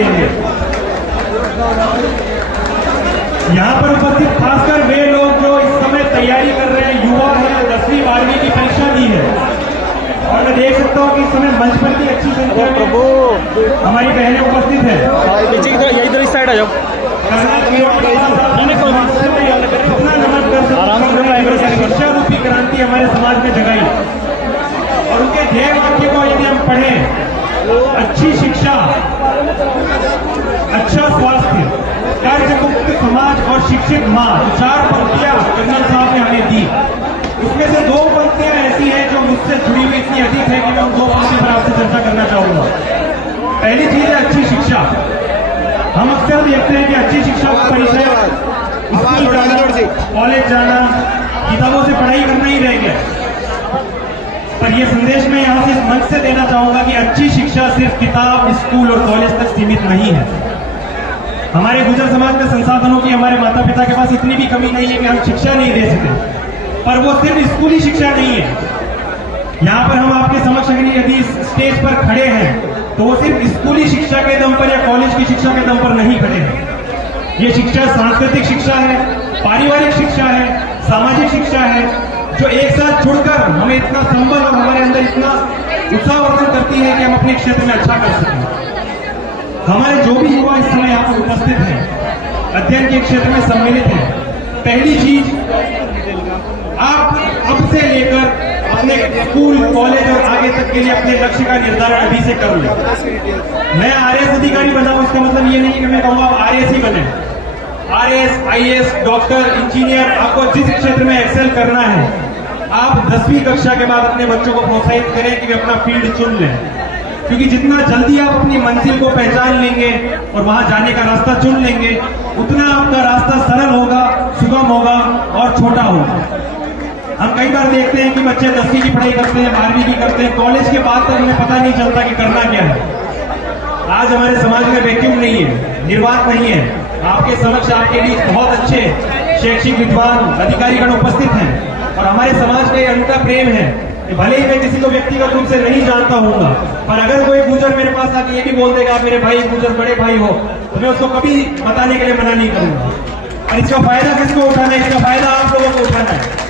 देंगे। यहाँ पर उपस्थित खासकर वे लोग जो इस समय तैयारी कर रहे हैं, युवा है, 10वीं 12वीं की परीक्षा दी है, और मैं देख सकता हूँ कि इस समय मंच पर भी अच्छी संख्या में हमारी बहनें उपस्थित है। इधर इस साइड आ जाओ। शिक्षा रूपी क्रांति हमारे समाज में जगाई, और उनके ध्येय वाक्य को यदि हम पढ़ें, अच्छी शिक्षा, अच्छा स्वास्थ्य, कर्ज मुक्त समाज और शिक्षित माँ, 4 पंक्तियां कर्नल साहब ने हमें दी। उसमें से 2 पंक्तियां ऐसी हैं जो मुझसे जुड़ी हुई इतनी अधिक है कि मैं उन 2 पंक्ति पर आपसे चर्चा करना चाहूंगा। पहली चीज है अच्छी शिक्षा। हम अक्सर देखते हैं कि अच्छी शिक्षा का परिचय स्कूल जाना, कॉलेज जाना, किताबों से पढ़ाई करना ही रह गया। पर यह संदेश मैं यहाँ से इस मंच से देना चाहूंगा कि अच्छी शिक्षा सिर्फ किताब, स्कूल और कॉलेज तक सीमित नहीं है। हमारे गुर्जर समाज में संसाधनों की हमारे माता पिता के पास इतनी भी कमी नहीं है कि हम शिक्षा नहीं दे सके, पर वो सिर्फ स्कूली शिक्षा नहीं है। यहाँ पर हम आपके समक्ष यदि इस स्टेज पर खड़े हैं तो वो सिर्फ स्कूली शिक्षा के दम पर या कॉलेज की शिक्षा के दम पर नहीं खड़े हैं। ये शिक्षा सांस्कृतिक शिक्षा है, पारिवारिक शिक्षा है, सामाजिक शिक्षा है, जो एक साथ जुड़कर हमें इतना संबल और हमारे अंदर इतना उत्साहवर्धन करती है कि हम अपने क्षेत्र में अच्छा कर सकें। हमारे जो भी युवा इस समय यहाँ पर उपस्थित हैं, अध्ययन के क्षेत्र में सम्मिलित हैं, पहली चीज आप अब से लेकर अपने स्कूल, कॉलेज और आगे तक के लिए अपने लक्ष्य का निर्धारण अभी से कर लें। मैं आरएएस अधिकारी बना हूं, इसका मतलब ये नहीं कि मैं कहूंगा आप आरएएस ही बने। आरएएस, आईएएस, डॉक्टर, इंजीनियर, आपको जिस क्षेत्र में एक्सेल करना है, आप 10वीं कक्षा के बाद अपने बच्चों को प्रोत्साहित करें कि वे अपना फील्ड चुन लें, क्योंकि जितना जल्दी आप अपनी मंजिल को पहचान लेंगे और वहां जाने का रास्ता चुन लेंगे, उतना आपका रास्ता सरल होगा, सुगम होगा और छोटा होगा। हम कई बार देखते हैं कि बच्चे 10वीं की पढ़ाई करते हैं, 12वीं की करते हैं, कॉलेज के बाद तक उन्हें पता नहीं चलता कि करना क्या है। आज हमारे समाज में वैक्यूम नहीं है, निर्वात नहीं है। आपके समक्ष, आपके बीच बहुत अच्छे शैक्षिक विद्वान अधिकारीगण उपस्थित हैं, और हमारे समाज का ये अनूठा प्रेम है कि भले ही मैं किसी को व्यक्तिगत रूप से नहीं जानता हूँगा, पर अगर कोई गुर्जर मेरे पास आके ये भी बोल देगा आप मेरे भाई गुर्जर बड़े भाई हो, तो मैं उसको कभी बताने के लिए मना नहीं करूंगा। और इसका फायदा किसको उठाना है? इसका फायदा आप लोगों को उठाना है।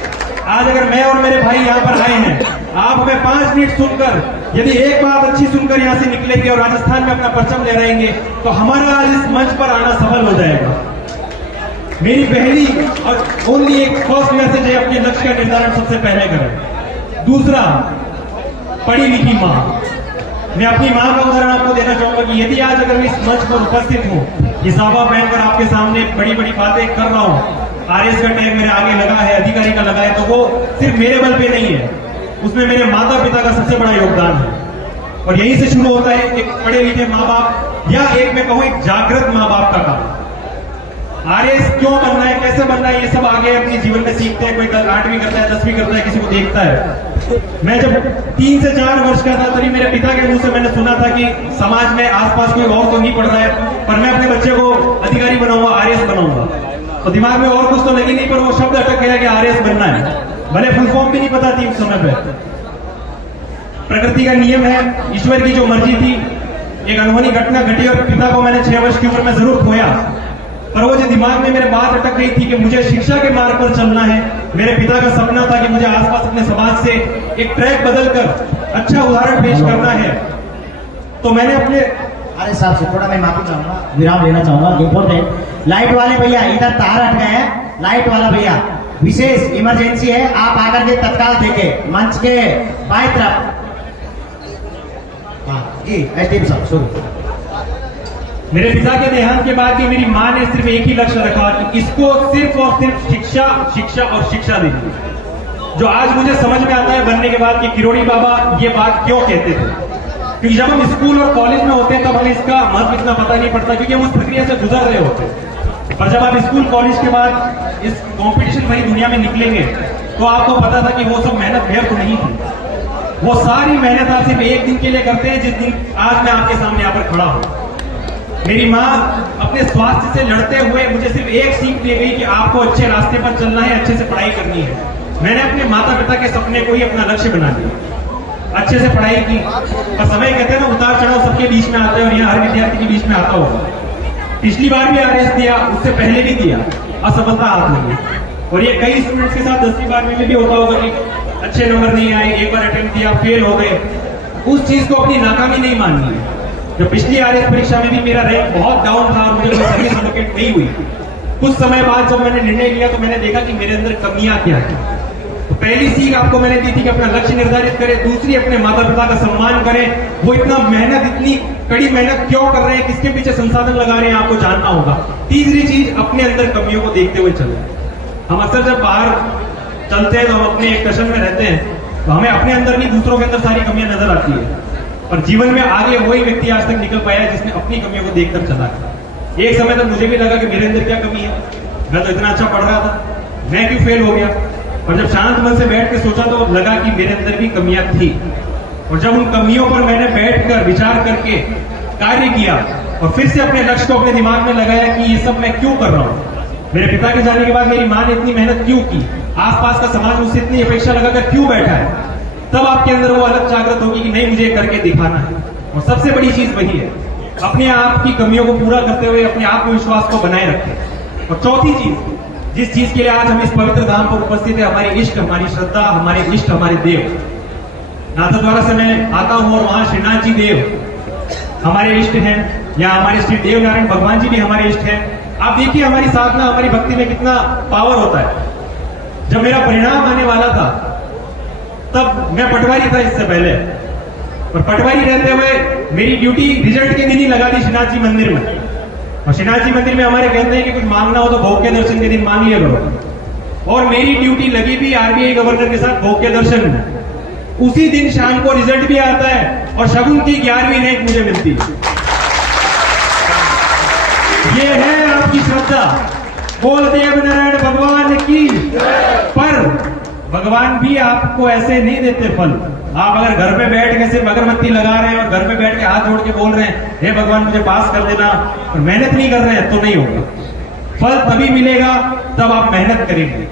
आज अगर मैं और मेरे भाई यहाँ पर आए हैं, आप हमें 5 मिनट सुनकर, यदि एक बात अच्छी सुनकर यहाँ से निकलेंगे और राजस्थान में अपना परचम ले रहेंगे, तो हमारा आज इस मंच पर आना सफल हो जाएगा। मेरी पहली और ओनली एक फर्स्ट मैसेज है, अपने लक्ष्य का निर्धारण सबसे पहले करें। दूसरा, पढ़ी लिखी माँ। मैं अपनी माँ का उदाहरण आपको देना चाहूंगा कि यदि आज अगर मैं इस मंच पर उपस्थित हूँ, हिसाबा पहनकर आपके सामने बड़ी बड़ी बातें कर रहा हूँ, आरएएस का टैग मेरे आगे लगा है, अधिकारी का लगा है, तो वो सिर्फ मेरे बल पे नहीं है, उसमें मेरे माता पिता का सबसे बड़ा योगदान है। और यहीं से शुरू होता है एक पढ़े लिखे माँ बाप, या एक मैं कहूँ एक जागृत माँ बाप का काम। आरएएस क्यों बनना है, कैसे बनना है, ये सब आगे अपने जीवन में सीखते हैं। कोई 8वीं करता है, 10वीं करता है, किसी को देखता है। मैं जब 3 से 4 वर्ष का था, तभी मेरे पिता के मुंह से मैंने सुना था कि समाज में आसपास कोई और तो नहीं पढ़ रहा है, पर मैं अपने बच्चे को अधिकारी बनाऊंगा, आरएएस बनाऊंगा। तो दिमाग में और कुछ तो लगी नहीं, पर वो शब्द अटक गया कि आरएएस बनना है। भले फुल फॉर्म भी नहीं पता थी उस समय पे। प्रकृति का नियम है, ईश्वर की जो मर्जी थी, एक अनहोनी घटना घटी और पिता को मैंने 6 वर्ष की उम्र में जरूर खोया। पर वो जो दिमाग में मेरे बात अटक गई थी कि मुझे शिक्षा के मार्ग पर चलना है। मेरे पिता का सपना था कि मुझे आसपास अपने समाज से एक ट्रैक बदलकर अच्छा उदाहरण पेश करना है। तो मैंने अपने अरे साहब से थोड़ा मैं माफी चाहूंगा, विराम लेना चाहूंगा। इम्पोर्टेंट लाइट वाले भैया, इधर तार हट गए हैं, लाइट वाला भैया, विशेष इमरजेंसी है, आप आकर के तत्काल देखें मंच के बाएं तरफ। हाँ जी, एसडीएम साहब शुरू। मेरे पिता के देहांत के बाद भी मेरी मां ने सिर्फ एक ही लक्ष्य रखा कि इसको सिर्फ और सिर्फ शिक्षा, शिक्षा और शिक्षा देनी। जो आज मुझे समझ में आता है बनने के बाद कि किरोड़ी बाबा ये बात क्यों कहते थे, क्योंकि जब हम स्कूल और कॉलेज में होते हैं तब हमें इसका महत्व इतना पता नहीं पड़ता, क्योंकि हम उस प्रक्रिया से गुजर रहे होते हैं। पर जब आप स्कूल कॉलेज के बाद इस कंपटीशन भरी दुनिया में निकलेंगे तो आपको पता था कि वो सब मेहनत व्यर्थ नहीं थी। वो सारी मेहनत आप सिर्फ एक दिन के लिए करते हैं, जिस दिन आज मैं आपके सामने यहाँ पर खड़ा हूँ। मेरी माँ अपने स्वास्थ्य से लड़ते हुए मुझे सिर्फ एक सीख दे गई कि आपको अच्छे रास्ते पर चलना है, अच्छे से पढ़ाई करनी है। मैंने अपने माता पिता के सपने को ही अपना लक्ष्य बना लिया, अच्छे से पढ़ाई की। और समय कहते हैं ना, उतार चढ़ाव सबके बीच में आता है और यहाँ हर विद्यार्थी के बीच में आता होगा। पिछली बार भी आरएस दिया, उससे पहले भी दिया, असफलता हाथ लगी। और ये कई स्टूडेंट्स के साथ 10वीं 12वीं में भी होता होगा कि अच्छे नंबर नहीं आए, एक बार अटेम्प्ट दिया, फेल हो गए। उस चीज को अपनी नाकामी नहीं माननी है। जब पिछली आरएस परीक्षा में भी मेरा रैंक बहुत डाउन था और मुझे कोई सर्विस एलोकेट नहीं हुई, कुछ समय बाद जब मैंने निर्णय लिया तो मैंने देखा कि मेरे अंदर कमियां क्या है। तो पहली सीख आपको मैंने दी थी कि अपना लक्ष्य निर्धारित करें, दूसरी अपने माता पिता का सम्मान करें। वो इतना मेहनत, इतनी कड़ी मेहनत क्यों कर रहे हैं, किसके पीछे संसाधन लगा रहे हैं, आपको जानना होगा। तीसरी चीज, अपने अंदर कमियों को देखते हुए चलें। हम अक्सर जब बाहर चलते हैं तो हम अपने एक टशन में रहते हैं, तो हमें अपने अंदर नहीं दूसरों के अंदर सारी कमियां नजर आती है। और जीवन में आगे वही व्यक्ति आज तक निकल पाया है जिसने अपनी कमियों को देखकर चला। एक समय तक मुझे भी लगा कि मेरे अंदर क्या कमी है, मैं तो इतना अच्छा पढ़ रहा था, मैं क्यों फेल हो गया। और जब शांत मन से बैठ के सोचा तो लगा कि मेरे अंदर भी कमियां थी। और जब उन कमियों पर मैंने बैठकर विचार करके कार्य किया और फिर से अपने लक्ष्य को अपने दिमाग में लगाया कि ये सब मैं क्यों कर रहा हूं, मेरे पिता के जाने के बाद मेरी मां ने इतनी मेहनत क्यों की, आसपास का समाज मुझसे इतनी अपेक्षा लगाकर क्यों बैठा है, तब आपके अंदर वो अलग जागृत होगी कि नहीं, मुझे करके दिखाना है। और सबसे बड़ी चीज वही है, अपने आप की कमियों को पूरा करते हुए अपने आत्मविश्वास को बनाए रखें। और चौथी चीज, जिस चीज के लिए आज हम इस पवित्र धाम पर उपस्थित है, हमारे इष्ट, हमारी श्रद्धा, हमारे इष्ट, हमारे देव। नाथद्वारा से मैं आता हूं और वहां श्रीनाथ जी देव हमारे इष्ट हैं, या हमारे श्री देव नारायण भगवान जी भी हमारे इष्ट हैं। आप देखिए हमारी साधना, हमारी भक्ति में कितना पावर होता है। जब मेरा परिणाम आने वाला था तब मैं पटवारी था इससे पहले, और पटवारी रहते हुए मेरी ड्यूटी रिजल्ट के दिन ही लगा दी श्रीनाथ जी मंदिर में। और श्रीनाथ जी मंदिर में हमारे कहते हैं कि कुछ मांगना हो तो भोग के दर्शन के दिन मांग लिया करो। और मेरी ड्यूटी लगी भी आरबीआई गवर्नर के साथ भोग के दर्शन में। उसी दिन शाम को रिजल्ट भी आता है और शगुन की 11वीं रैंक मुझे मिलती है। ये है आपकी श्रद्धा। बोल देव नारायण भगवान की। पर भगवान भी आपको ऐसे नहीं देते फल। आप अगर घर पे बैठ के सिर्फ अगरबत्ती लगा रहे हैं और घर पे बैठ के हाथ जोड़ के बोल रहे हैं हे भगवान मुझे पास कर देना, और मेहनत नहीं कर रहे हैं, तो नहीं होगा। फल तभी मिलेगा तब आप मेहनत करेंगे।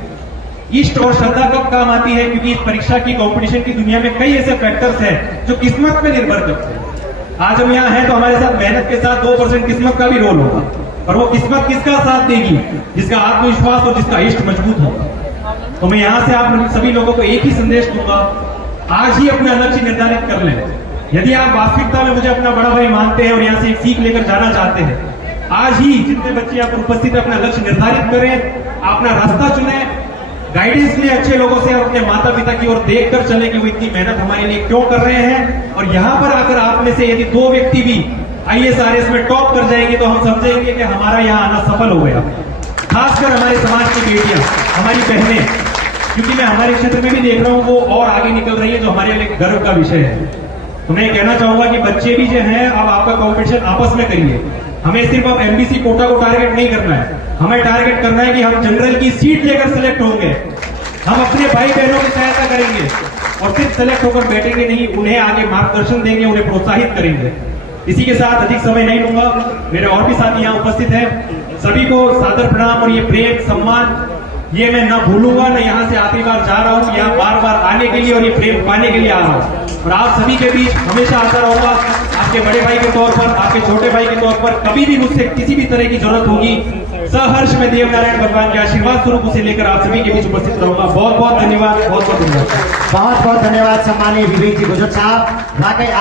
इष्ट और श्रद्धा कब काम आती है, क्योंकि इस परीक्षा की, कंपटीशन की दुनिया में कई ऐसे फैक्टर्स हैं जो किस्मत पे निर्भर करते हैं। आज हम यहाँ हैं तो हमारे साथ मेहनत के साथ 2% किस्मत का भी रोल होगा। और वो किस्मत किसका साथ देगी, जिसका आत्मविश्वास और जिसका इष्ट मजबूत होगा। तो मैं यहां से आप सभी लोगों को एक ही संदेश दूंगा, आज ही अपना लक्ष्य निर्धारित कर लें। यदि आप वास्तविकता में मुझे अपना बड़ा भाई मानते हैं और यहां से एक सीख लेकर जाना चाहते हैं, आज ही जितने बच्चे यहाँ पर उपस्थित है अपना लक्ष्य निर्धारित करें, अपना रास्ता चुने, गाइडेंस लें अच्छे लोगों से और अपने माता पिता की ओर देखकर चले कि वो इतनी मेहनत हमारे लिए क्यों कर रहे हैं। और यहां पर आकर आप में से यदि 2 व्यक्ति भी IAS RAS में टॉप कर जाएंगे तो हम समझेंगे कि हमारा यहाँ आना सफल हो गया। खासकर हमारे समाज की बेटियां, हमारी बहनें, क्योंकि मैं हमारे क्षेत्र में भी देख रहा हूं वो और आगे निकल रही है, जो हमारे लिए गर्व का विषय है। तो मैं कहना चाहूंगा कि बच्चे भी जो हैं, अब आपका कॉम्पिटिशन आपस में करिए। हमें सिर्फ अब MBC कोटा को टारगेट नहीं करना है, हमें टारगेट करना है कि हम जनरल की सीट लेकर सेलेक्ट होंगे। हम अपने भाई बहनों की सहायता करेंगे और सिर्फ सेलेक्ट होकर बैठेंगे नहीं, उन्हें आगे मार्गदर्शन देंगे, उन्हें प्रोत्साहित करेंगे। इसी के साथ अधिक समय नहीं लूंगा, मेरे और भी साथी यहाँ उपस्थित हैं, सभी को सादर प्रणाम। और ये प्रेम सम्मान ये मैं ना भूलूंगा, ना यहाँ से आखिरी बार जा रहा हूँ, यहाँ बार बार आने के लिए और ये प्रेम पाने के लिए आ रहा हूँ। और आप सभी के बीच हमेशा आता रहूंगा, आपके बड़े भाई के तौर पर, आपके छोटे भाई के तौर पर। कभी भी मुझसे किसी भी तरह की जरूरत होगी, सहर्ष में देव नारायण भगवान के आशीर्वाद स्वरूप उसे लेकर आप सभी के बीच उपस्थित रहूंगा। बहुत बहुत धन्यवाद, बहुत बहुत धन्यवाद। बहुत बहुत धन्यवाद सम्मानीय विवेक जी गुजर साहब। वाकई